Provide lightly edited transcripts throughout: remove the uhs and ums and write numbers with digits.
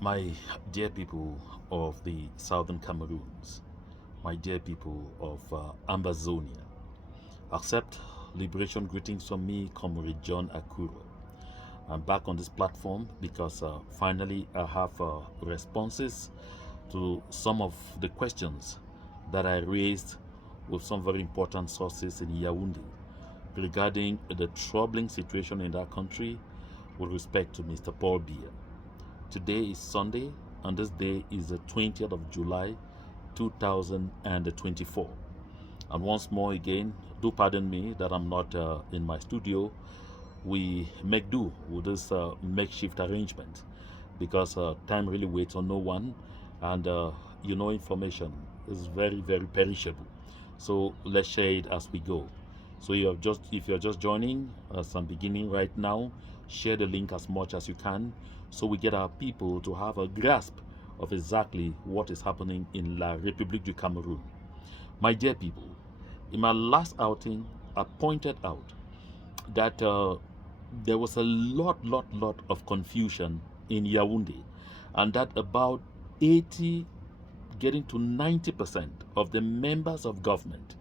My dear people of the southern Cameroons, my dear people of Ambazonia, accept liberation greetings from me, Comrade John Akuro. I'm back on this platform because finally I have responses to some of the questions that I raised with some very important sources in Yaoundé regarding the troubling situation in that country with respect to Mr. Paul Biya. Today is Sunday, and this day is the 20th of July 2024. And once more again, do pardon me that I'm not in my studio. We make do with this makeshift arrangement because time really waits on no one, and information is very, very perishable. So let's share it as we go. So if you're just joining as I'm beginning right now, share the link as much as you can so we get our people to have a grasp of exactly what is happening in La République du Cameroon. My dear people, in my last outing, I pointed out that there was a lot of confusion in Yaoundé, and that about 80, getting to 90% of the members of government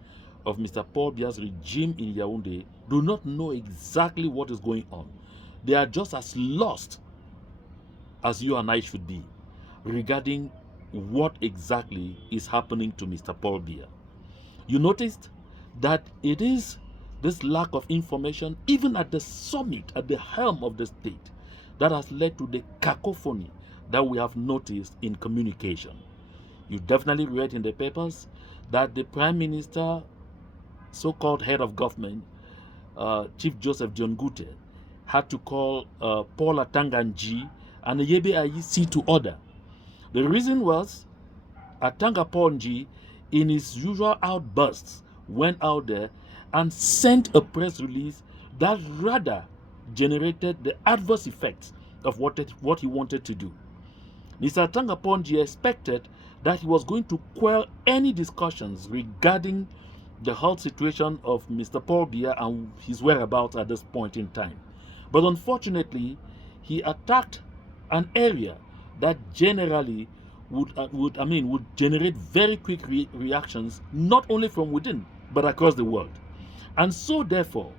of Mr. Paul Biya's regime in Yaoundé do not know exactly what is going on. They are just as lost as you and I should be regarding what exactly is happening to Mr. Paul Biya. You noticed that it is this lack of information, even at the summit, at the helm of the state, that has led to the cacophony that we have noticed in communication. You definitely read in the papers that the Prime Minister, so called head of government, Chief Joseph John Gute, had to call Paul Atanganji and Yebe Ayisi to order. The reason was Atanga Ponji, in his usual outbursts, went out there and sent a press release that rather generated the adverse effects of what he wanted to do. Mr. Atanga Ponji expected that he was going to quell any discussions regarding the health situation of Mr. Paul Biya and his whereabouts at this point in time. But unfortunately, he attacked an area that generally would generate very quick reactions, not only from within but across the world. And so therefore,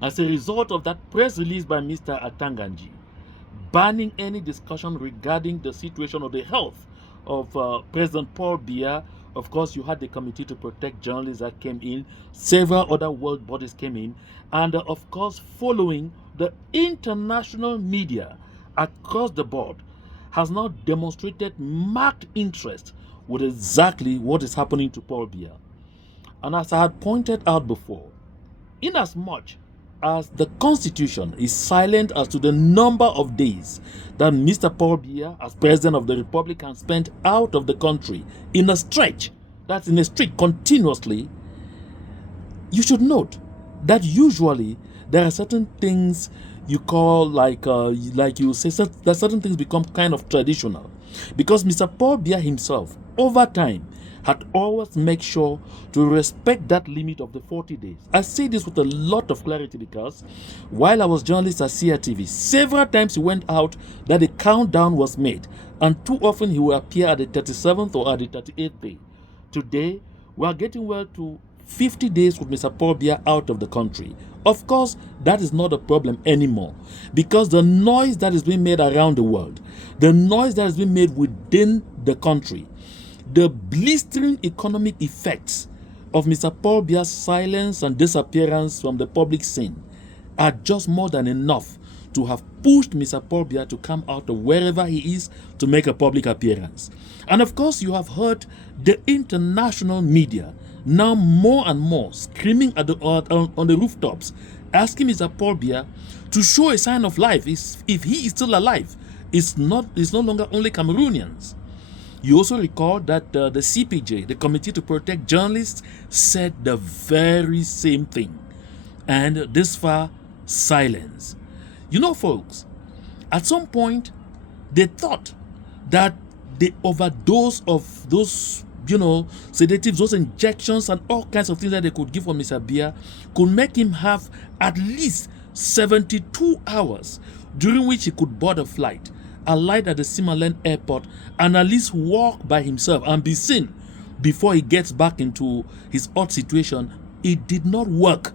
as a result of that press release by Mr. Atanganji banning any discussion regarding the situation of the health of President Paul Biya, of course you had the Committee to Protect Journalists that came in, several other world bodies came in, and of course following, the international media across the board has now demonstrated marked interest with exactly what is happening to Paul Biya. And as I had pointed out before, inasmuch as the Constitution is silent as to the number of days that Mr. Paul Biya, as President of the Republic, can spend out of the country in a stretch, that's in a streak continuously, you should note that usually there are certain things you call like you say that certain things become kind of traditional, because Mr. Paul Biya himself over time had always make sure to respect that limit of the 40 days. I say this with a lot of clarity because while I was journalist at CRTV, several times he went out that the countdown was made, and too often he will appear at the 37th or at the 38th day. Today, we are getting well to 50 days with Mr. Paul Biya out of the country. Of course, that is not a problem anymore, because the noise that is being made around the world, the noise that is being made within the country, the blistering economic effects of Mr. Paul Biya's silence and disappearance from the public scene are just more than enough to have pushed Mr. Paul Biya to come out of wherever he is to make a public appearance. And of course, you have heard the international media now more and more screaming at on the rooftops, asking Mr. Paul Biya to show a sign of life. If he is still alive, it's no longer only Cameroonians. You also recall that the CPJ, the Committee to Protect Journalists, said the very same thing. And this far, silence. You know, folks, at some point, they thought that the overdose of those, sedatives, those injections and all kinds of things that they could give for Mr. Biya could make him have at least 72 hours during which he could board a flight alight at the Simalen airport and at least walk by himself and be seen before he gets back into his odd situation, it did not work.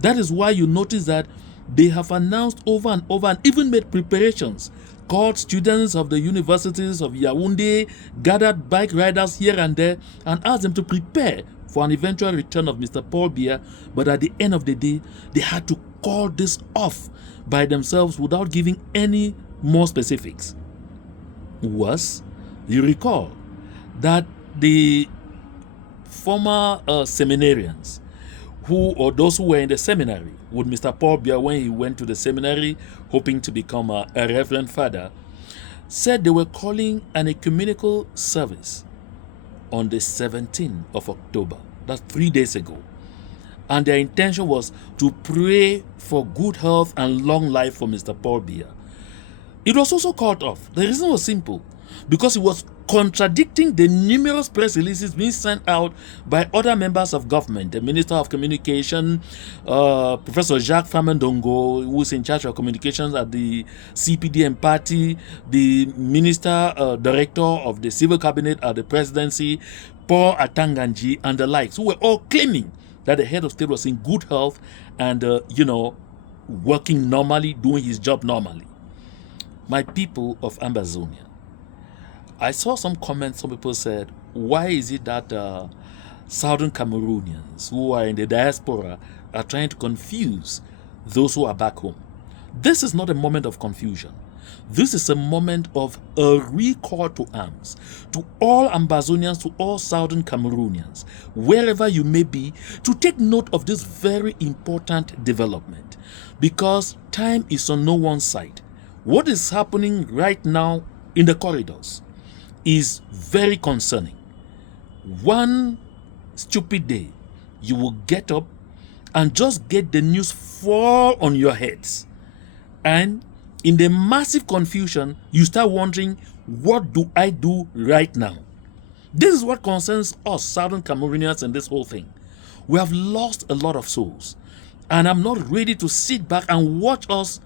That is why you notice that they have announced over and over and even made preparations, called students of the universities of Yaoundé, gathered bike riders here and there, and asked them to prepare for an eventual return of Mr. Paul Biya. But at the end of the day, they had to call this off by themselves without giving any more specifics. Worse, you recall that the former seminarians or those who were in the seminary with Mr. Paul Biya when he went to the seminary hoping to become a reverend father, said they were calling an ecumenical service on the 17th of October. That's 3 days ago. And their intention was to pray for good health and long life for Mr. Paul Biya. It was also called off. The reason was simple, because it was contradicting the numerous press releases being sent out by other members of government. The Minister of Communication, Professor Jacques Famendongo, who is in charge of communications at the CPDM party, the Minister Director of the Civil Cabinet at the Presidency, Paul Atanganji, and the likes, who were all claiming that the head of state was in good health and, working normally, doing his job normally. My people of Ambazonia, I saw some comments. Some people said, why is it that Southern Cameroonians who are in the diaspora are trying to confuse those who are back home? This is not a moment of confusion. This is a moment of a recall to arms to all Ambazonians, to all Southern Cameroonians, wherever you may be, to take note of this very important development, because time is on no one's side. What is happening right now in the corridors is very concerning. One stupid day, you will get up and just get the news fall on your heads. And in the massive confusion, you start wondering, what do I do right now? This is what concerns us Southern Cameroonians in this whole thing. We have lost a lot of souls. And I'm not ready to sit back and watch us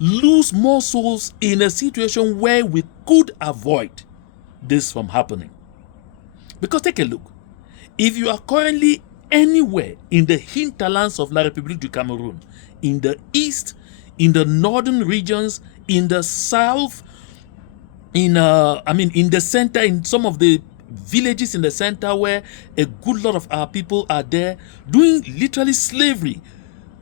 lose more souls in a situation where we could avoid this from happening. Because take a look. If you are currently anywhere in the hinterlands of La République du Cameroon, in the east, in the northern regions, in the south, in the center, in some of the villages in the center where a good lot of our people are there doing literally slavery,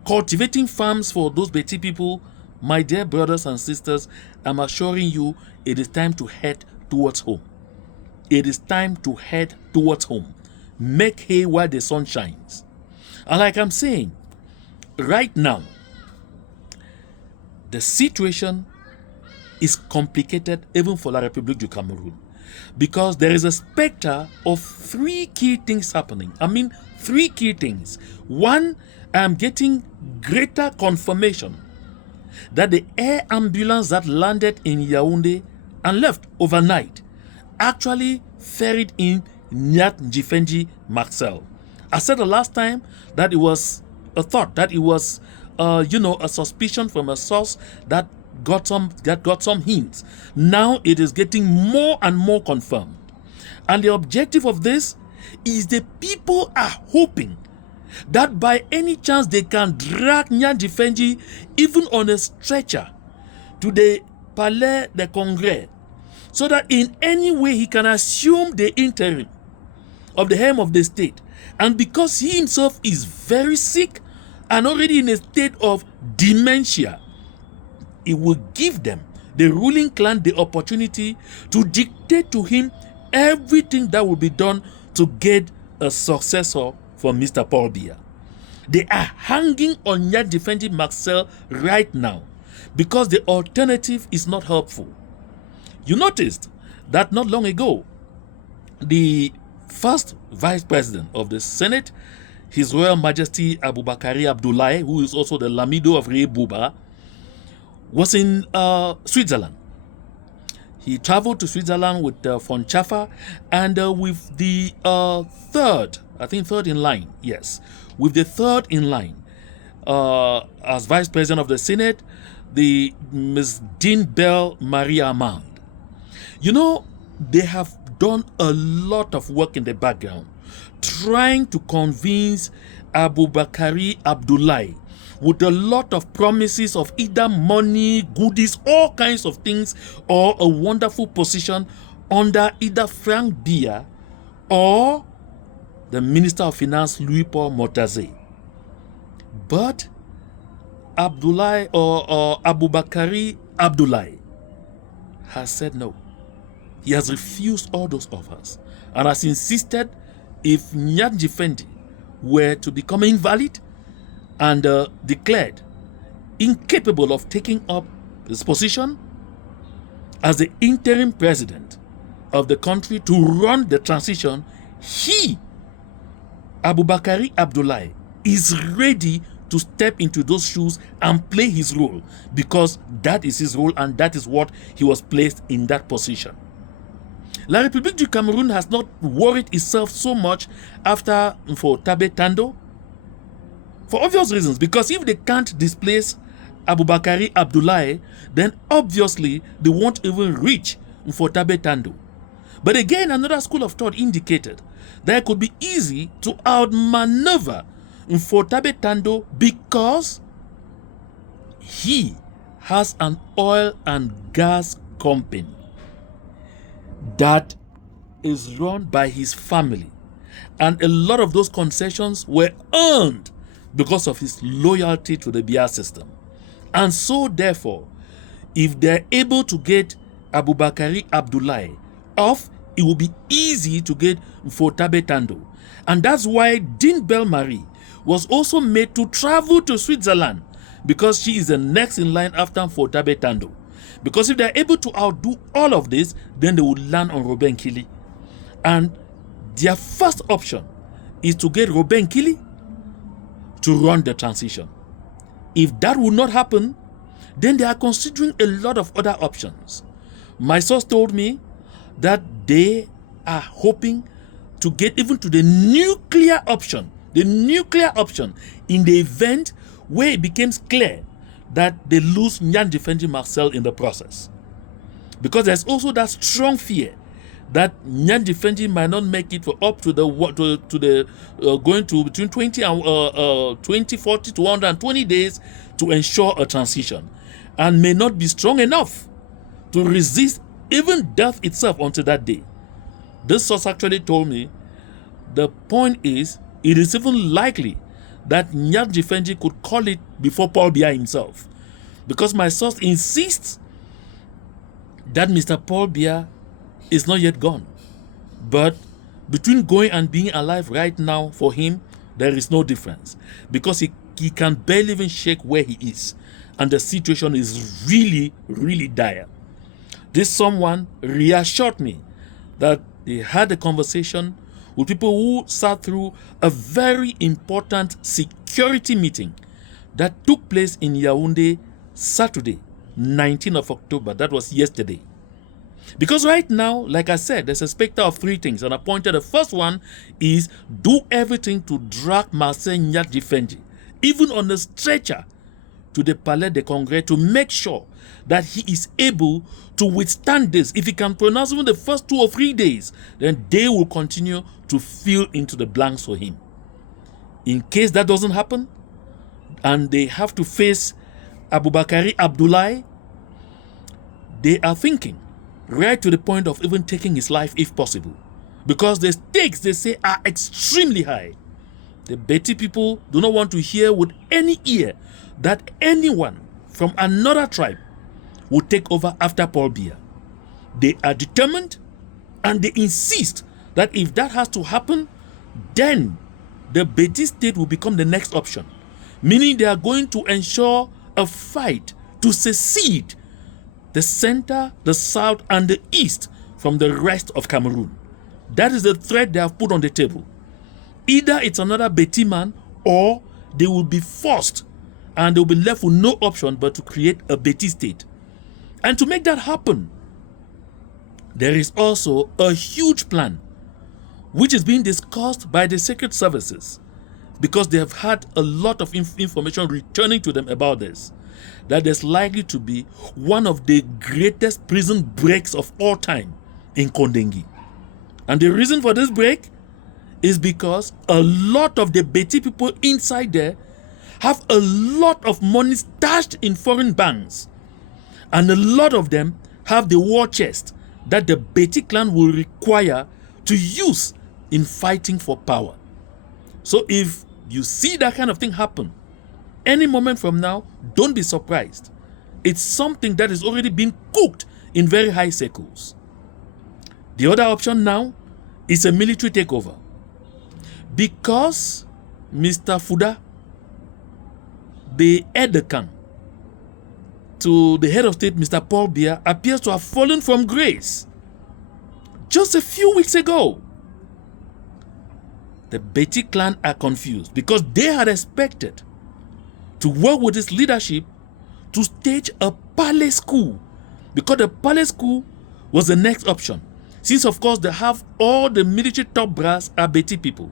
cultivating farms for those Beti people, my dear brothers and sisters, I'm assuring you, it is time to head towards home. It is time to head towards home. Make hay while the sun shines. And like I'm saying, right now, the situation is complicated even for La République du Cameroon, because there is a specter of three key things happening. Three key things. One, I'm getting greater confirmation that the air ambulance that landed in Yaoundé and left overnight actually ferried in Nyat Njifenji Marcel. I said the last time that it was a thought, that it was a suspicion from a source that got some hints. Now it is getting more and more confirmed. And the objective of this is the people are hoping that by any chance they can drag Nyat Njifenji even on a stretcher to the Palais de Congrès, so that in any way he can assume the interim of the helm of the state. And because he himself is very sick and already in a state of dementia, it will give them, the ruling clan, the opportunity to dictate to him everything that will be done to get a successor for Mr. Paul Biya. They are hanging on Nyat Njifenji Marcel right now because the alternative is not helpful. You noticed that not long ago, the first vice president of the Senate, His Royal Majesty Aboubakari Abdoulaye, who is also the Lamido of Rebuba, was in Switzerland. He traveled to Switzerland with von Chaffer and with the third in line, with the third in line as vice president of the Senate, the Ms. Dean Bell Marie Armand. You know, they have done a lot of work in the background trying to convince Abubakari Abdullahi with a lot of promises of either money, goodies, all kinds of things, or a wonderful position under either Frank Biya or the Minister of Finance, Louis Paul Mortaze. But Abdullahi or Abubakari Abdullahi has said no. He has refused all those offers and has insisted if Nyaji Fendi were to become invalid and declared incapable of taking up his position as the interim president of the country to run the transition, he, Abubakari Abdullahi, is ready to step into those shoes and play his role, because that is his role and that is what he was placed in that position. La République du Cameroon has not worried itself so much after for Tabe Tando for obvious reasons, because if they can't displace Abubakari Abdullahi, then obviously they won't even reach for Tabe Tando. But again, another school of thought indicated that it could be easy to outmaneuver for Tabe Tando because he has an oil and gas company that is run by his family, and a lot of those concessions were earned because of his loyalty to the Biya system. And so therefore, if they're able to get Abubakari Abdullahi off, it will be easy to get Tabe Tando. And that's why Dean Belle-Marie was also made to travel to Switzerland, because she is the next in line after Tabe Tando. Because if they're able to outdo all of this, then they will land on Robin Kili. And their first option is to get Robin Kili to run the transition. If that will not happen, then they are considering a lot of other options. My source told me that they are hoping to get even to the nuclear option in the event where it becomes clear that they lose Nyan Defendi Marcel in the process. Because there's also that strong fear that Nyan Defendi might not make it for up to the going to between 20 and 40 to 120 days to ensure a transition, and may not be strong enough to resist even death itself until that day. This source actually told me the point is, it is even likely that Nyan Defendi could call it before Paul Biya himself, because my source insists that Mr. Paul Biya is not yet gone. But between going and being alive right now, for him, there is no difference, because he can barely even shake where he is, and the situation is really, really dire. This someone reassured me that they had a conversation with people who sat through a very important security meeting that took place in Yaoundé Saturday, 19th of October. That was yesterday. Because right now, like I said, there's a specter of three things, and I pointed the first one is do everything to drag Marcel Nyan Defendi, even on a stretcher, to the Palais de Congrès, to make sure that he is able to withstand this. If he can pronounce even the first 2 or 3 days, then they will continue to fill into the blanks for him. In case that doesn't happen, and they have to face Abubakari Abdullahi, they are thinking right to the point of even taking his life if possible, because the stakes, they say, are extremely high. The Betty people do not want to hear with any ear that anyone from another tribe will take over after Paul Biya. They are determined, and they insist that if that has to happen, then the Betty state will become the next option, meaning they are going to ensure a fight to secede the center, the south, and the east from the rest of Cameroon. That is the threat they have put on the table. Either it's another Betty man, or they will be forced and they will be left with no option but to create a Betty state. And to make that happen, there is also a huge plan which is being discussed by the secret services, because they have had a lot of information returning to them about this. that there's likely to be one of the greatest prison breaks of all time in Kondengi. And the reason for this break is because a lot of the Beti people inside there have a lot of money stashed in foreign banks. And a lot of them have the war chest that the Beti clan will require to use in fighting for power. So if you see that kind of thing happen, any moment from now, don't be surprised. It's something that is already being cooked in very high circles. The other option now is a military takeover. Because Mr. Fuda, the aide-de-camp to the head of state, Mr. Paul Biya, appears to have fallen from grace just a few weeks ago. The Beti clan are confused because they had expected to work with his leadership to stage a palace coup, because the palace coup was the next option, since of course they have all the military top brass are Beti people.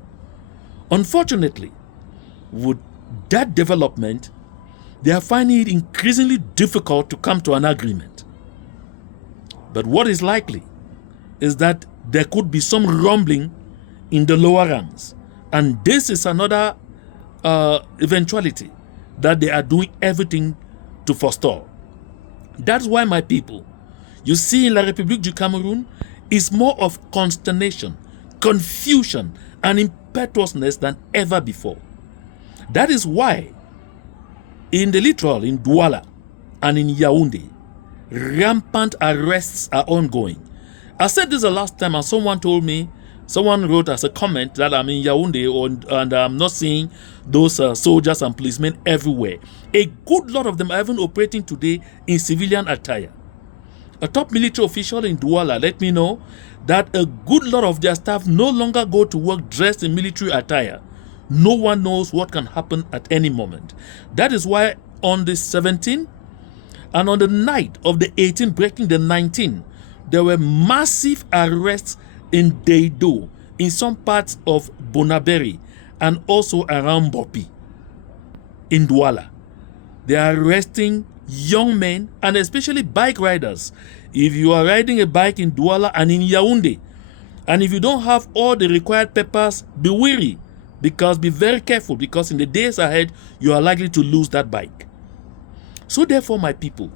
Unfortunately, with that development, they are finding it increasingly difficult to come to an agreement. But what is likely is that there could be some rumbling in the lower ranks, and this is another eventuality that they are doing everything to forestall. That's why, my people, you see in La République du Cameroun is more of consternation, confusion, and impetuousness than ever before. That is why in the littoral, in Douala and in Yaoundé, rampant arrests are ongoing. I said this the last time, and someone told me, someone wrote as a comment that I'm in Yaoundé and I'm not seeing those soldiers and policemen everywhere. A good lot of them are even operating today in civilian attire. A top military official in Douala let me know that a good lot of their staff no longer go to work dressed in military attire. No one knows what can happen at any moment. That is why on the 17th and on the night of the 18th, breaking the 19th, there were massive arrests in Deido, in some parts of Bonaberi, and also around Bopi, in Douala. They are arresting young men and especially bike riders. If you are riding a bike in Douala and in Yaoundé, and if you don't have all the required papers, be wary, because be very careful, because in the days ahead, you are likely to lose that bike. So therefore, my people,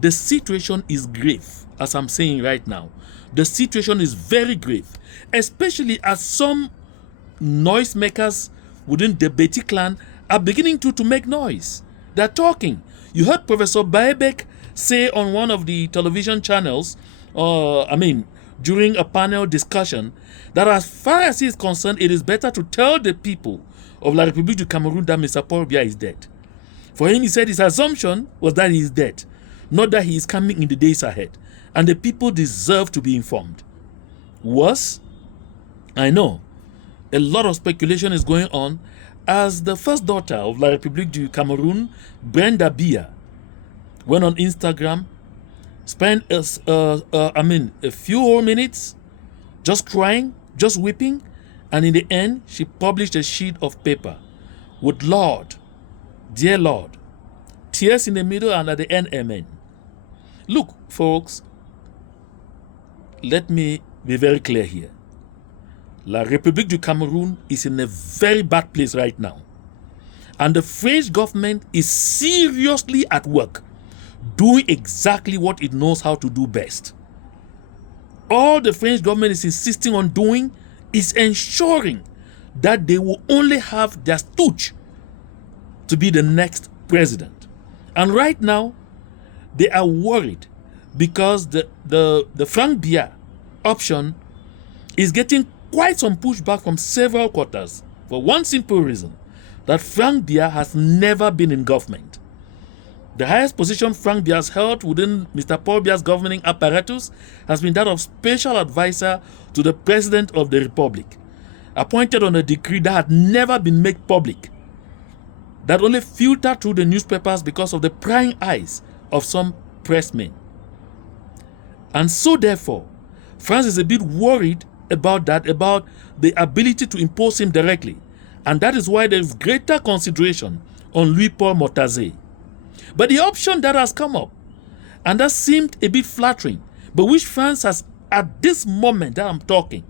the situation is grave, as I'm saying right now. The situation is very grave, especially as some noisemakers within the Beti clan are beginning to make noise. They're talking. You heard Professor Baebek say on one of the television channels, during a panel discussion, that as far as he is concerned, it is better to tell the people of La République du Cameroun that Mr. Paul Biya is dead. For him, he said his assumption was that he is dead, not that he is coming in the days ahead. And the people deserve to be informed. Worse, I know a lot of speculation is going on as the first daughter of La République du Cameroun, Brenda Biya, went on Instagram, spent a few whole minutes just crying, just weeping, and in the end, she published a sheet of paper with Lord, dear Lord, tears in the middle and at the end, amen. Look, folks, let me be very clear here. La République du Cameroun is in a very bad place right now. And the French government is seriously at work, doing exactly what it knows how to do best. All the French government is insisting on doing is ensuring that they will only have their stooge to be the next president. And right now, they are worried because the Frank Biya option is getting quite some pushback from several quarters for one simple reason, that Frank Biya has never been in government. The highest position Frank Biya has held within Mr. Paul Biya's governing apparatus has been that of special advisor to the President of the Republic, appointed on a decree that had never been made public, that only filtered through the newspapers because of the prying eyes of some pressmen. And so therefore, France is a bit worried about that, about the ability to impose him directly. And that is why there is greater consideration on Louis-Paul Mortazé. But the option that has come up, and that seemed a bit flattering, but which France has, at this moment that I'm talking,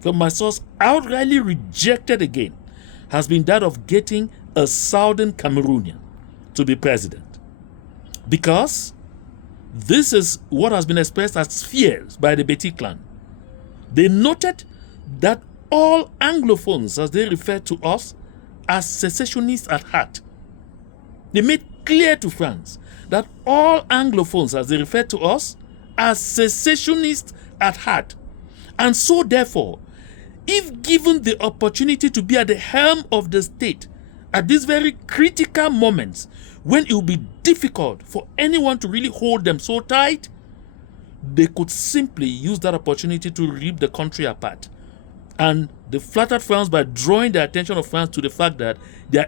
from my source, outrightly rejected again, has been that of getting a southern Cameroonian to be president. Because this is what has been expressed as fears by the Betty clan. They noted that all Anglophones, as they refer to us, are secessionists at heart. They made clear to France that all Anglophones, as they refer to us, are secessionists at heart. And so therefore, if given the opportunity to be at the helm of the state at these very critical moments, when it will be difficult for anyone to really hold them so tight, they could simply use that opportunity to rip the country apart. And they flattered France by drawing the attention of France to the fact that they are